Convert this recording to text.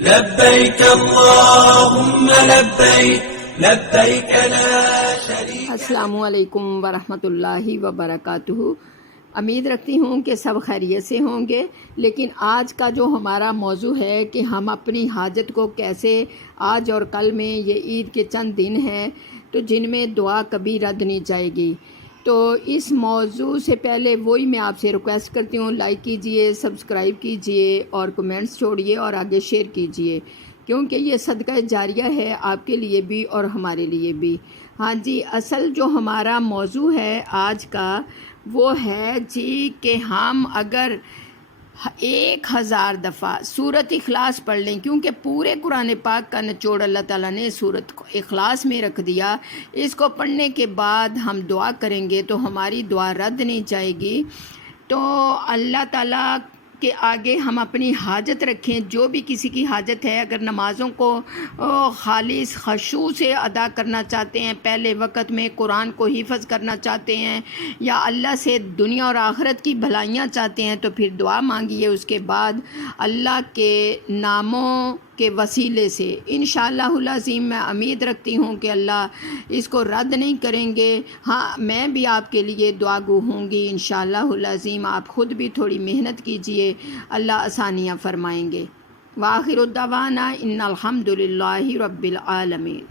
لبيك اللهم لبيك لبيك لا شريك. السلام علیکم ورحمۃ اللہ وبرکاتہ. امید رکھتی ہوں کہ سب خیریت سے ہوں گے. لیکن آج کا جو ہمارا موضوع ہے کہ ہم اپنی حاجت کو کیسے، آج اور کل میں یہ عید کے چند دن ہیں تو جن میں دعا کبھی رد نہیں جائے گی. تو اس موضوع سے پہلے وہی میں آپ سے ریکویسٹ کرتی ہوں، لائک کیجئے، سبسکرائب کیجئے اور کمنٹس چھوڑیے اور آگے شیئر کیجئے، کیونکہ یہ صدقہ جاریہ ہے آپ کے لیے بھی اور ہمارے لیے بھی. ہاں جی، اصل جو ہمارا موضوع ہے آج کا وہ ہے جی کہ ہم اگر 1000 دفعہ سورۃ اخلاص پڑھ لیں، کیونکہ پورے قرآن پاک کا نچوڑ اللہ تعالیٰ نے سورۃ اخلاص میں رکھ دیا. اس کو پڑھنے کے بعد ہم دعا کریں گے تو ہماری دعا رد نہیں جائے گی. تو اللہ تعالیٰ کے آگے ہم اپنی حاجت رکھیں، جو بھی کسی کی حاجت ہے. اگر نمازوں کو خالص خشوع سے ادا کرنا چاہتے ہیں، پہلے وقت میں قرآن کو حفظ کرنا چاہتے ہیں، یا اللہ سے دنیا اور آخرت کی بھلائیاں چاہتے ہیں، تو پھر دعا مانگیے. اس کے بعد اللہ کے ناموں کے وسیلے سے انشاءاللہ العظیم میں امید رکھتی ہوں کہ اللہ اس کو رد نہیں کریں گے. ہاں، میں بھی آپ کے لیے دعا گو ہوں گی انشاءاللہ العظیم. آپ خود بھی تھوڑی محنت کیجئے، اللہ آسانیاں فرمائیں گے. وآخر الدعوانا ان الحمد للہ رب العالمین.